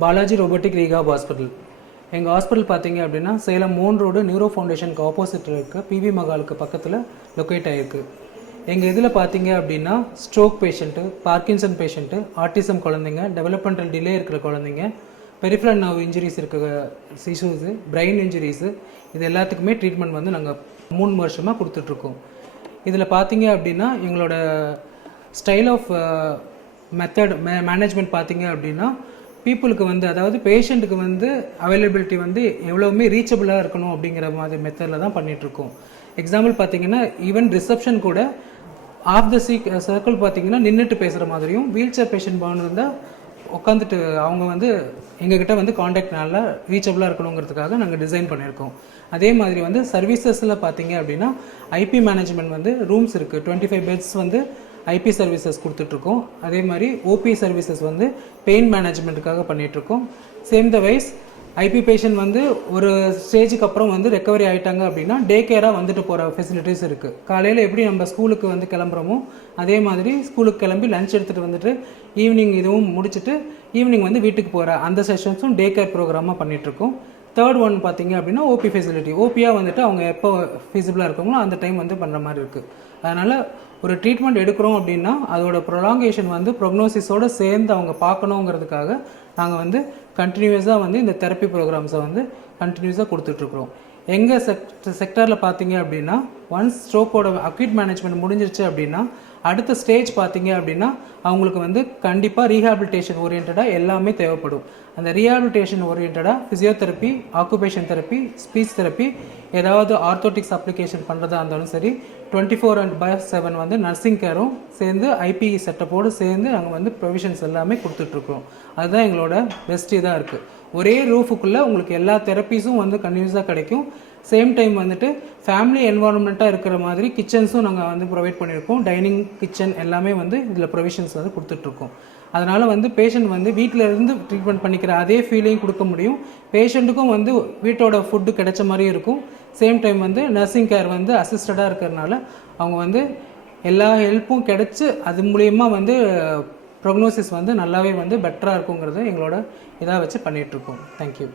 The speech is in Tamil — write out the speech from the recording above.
Balaji robotic rehab hospital. எங்கள் ஹாஸ்பிட்டல் பார்த்தீங்க அப்படின்னா சேலம் 3 ரோடு நியூரோ ஃபவுண்டேஷனுக்கு ஆப்போசிட்டில் இருக்க பிவி மகாலுக்கு பக்கத்தில் லொக்கேட் ஆகிருக்கு. எங்கள் இதில் பார்த்தீங்க அப்படின்னா stroke patient, Parkinson patient, autism குழந்தைங்க, டெவலப்மெண்டல் டிலே இருக்கிற குழந்தைங்க, பெரிஃபரல் நர்வ் இன்ஜுரிஸ் இருக்க சிசூஸு, பிரெயின் இன்ஜுரிஸு, இது எல்லாத்துக்குமே ட்ரீட்மெண்ட் வந்து நாங்கள் 3 வருஷமாக கொடுத்துட்ருக்கோம். இதில் பார்த்தீங்க அப்படின்னா எங்களோட ஸ்டைல் ஆஃப் மெத்தட் மேனேஜ்மெண்ட் பார்த்தீங்க அப்படின்னா பீப்புளுக்கு வந்து, அதாவது பேஷண்ட்டுக்கு வந்து அவைலபிலிட்டி வந்து எவ்வளோவுமே ரீச்சபிளாக இருக்கணும் அப்படிங்கிற மாதிரி மெத்தடில் தான் பண்ணிகிட்ருக்கோம். எக்ஸாம்பிள் பார்த்தீங்கன்னா ஈவன் ரிசப்ஷன் கூட ஆஃப் த சர்க்கிள் பார்த்தீங்கன்னா நின்றுட்டு பேசுகிற மாதிரியும், வீல் சேர் பேஷண்ட் பவுன் இருந்தால் உட்காந்துட்டு அவங்க வந்து எங்ககிட்ட வந்து காண்டாக்ட் நல்லா ரீச்சபிளாக இருக்கணுங்கிறதுக்காக நாங்கள் டிசைன் பண்ணியிருக்கோம். அதே மாதிரி வந்து சர்வீசஸில் பார்த்தீங்க அப்படின்னா ஐபி மேனேஜ்மெண்ட் வந்து ரூம்ஸ் இருக்குது. 25 பெட்ஸ் வந்து ஐபி சர்வீசஸ் கொடுத்துட்ருக்கோம். அதே மாதிரி ஓபி சர்வீசஸ் வந்து பெயின் மேனேஜ்மெண்ட்டுக்காக பண்ணிகிட்ருக்கோம். Same the wise IP patient வந்து ஒரு ஸ்டேஜுக்கு அப்புறம் வந்து ரெக்கவரி ஆகிட்டாங்க அப்படின்னா டே கேராக வந்துட்டு போகிற ஃபெசிலிட்டிஸ் இருக்குது. காலையில் எப்படி நம்ம ஸ்கூலுக்கு வந்து கிளம்புறோமோ அதே மாதிரி ஸ்கூலுக்கு கிளம்பி லஞ்ச் எடுத்துகிட்டு வந்துட்டு ஈவினிங் இதுவும் முடிச்சுட்டு ஈவினிங் வந்து வீட்டுக்கு போகிற அந்த செஷன்ஸும் டே கேர் ப்ரோக்ராமாக பண்ணிகிட்ருக்கோம். தேர்ட் ஒன் பார்த்தீங்க அப்படின்னா ஓபி ஃபெசிலிட்டி. ஓபியாக வந்துட்டு அவங்க எப்போ ஃபீஸிபிளாக இருக்காங்களோ அந்த டைம் வந்து பண்ணுற மாதிரி இருக்குது. அதனால் ஒரு ட்ரீட்மெண்ட் எடுக்கிறோம் அப்படின்னா அதோட ப்ரொலாங்கேஷன் வந்து ப்ரொக்னோசிஸோடு சேர்ந்து அவங்க பார்க்கணுங்கிறதுக்காக நாங்கள் வந்து கண்டினியூஸாக வந்து இந்த தெரப்பி ப்ரோக்ராம்ஸை வந்து கண்டினியூஸாக கொடுத்துட்ருக்குறோம். எங்கள் செக்டரில் பார்த்தீங்க அப்படின்னா ஒன்ஸ் ஸ்ட்ரோக்கோட அக்யூட் மேனேஜ்மெண்ட் முடிஞ்சிருச்சு அப்படின்னா அடுத்த ஸ்டேஜ் பார்த்தீங்க அப்படின்னா அவங்களுக்கு வந்து கண்டிப்பாக ரீஹாபிலிட்டேஷன் ஓரியன்டாக எல்லாமே தேவைப்படும். அந்த ரீஹாபிலிட்டேஷன் ஓரியன்டாக physiotherapy, occupation therapy, speech therapy, ஏதாவது ஆர்த்தோட்டிக்ஸ் அப்ளிகேஷன் பண்ணுறதா இருந்தாலும் சரி, 24/7 வந்து நர்சிங் கேரும் சேர்ந்து ஐபி செட்டப்போடு சேர்ந்து நாங்கள் வந்து ப்ரொவிஷன்ஸ் எல்லாமே கொடுத்துட்ருக்கோம். அதுதான் எங்களோட பெஸ்ட் இதாக இருக்குது. ஒரே ரூஃபுக்குள்ளே உங்களுக்கு எல்லா தெரப்பீஸும் வந்து கன்டினியூஸாக கிடைக்கும். சேம் டைம் வந்துட்டு ஃபேமிலி என்வாரன்மெண்ட்டாக இருக்கிற மாதிரி கிச்சன்ஸும் நாங்கள் வந்து ப்ரொவைட் பண்ணியிருக்கோம். டைனிங், கிச்சன் எல்லாமே வந்து இதில் ப்ரொவிஷன்ஸ் வந்து கொடுத்துட்ருக்கோம். அதனால் வந்து பேஷண்ட் வந்து வீட்டில் இருந்து ட்ரீட்மெண்ட் பண்ணிக்கிற அதே ஃபீலையும் கொடுக்க முடியும். பேஷண்ட்டுக்கும் வந்து வீட்டோட ஃபுட்டு கிடைச்ச மாதிரியும் இருக்கும். சேம் டைம் வந்து நர்சிங் கேர் வந்து அசிஸ்டடாக இருக்கிறதுனால அவங்க வந்து எல்லா ஹெல்ப்பும் கிடைச்சி அது மூலயமா வந்து ப்ரொக்னோசிஸ் வந்து நல்லாவே வந்து பெட்டராக இருக்குங்கிறது எங்களோட இதாக வச்சு பண்ணிகிட்ருக்கோம். தேங்க்யூ.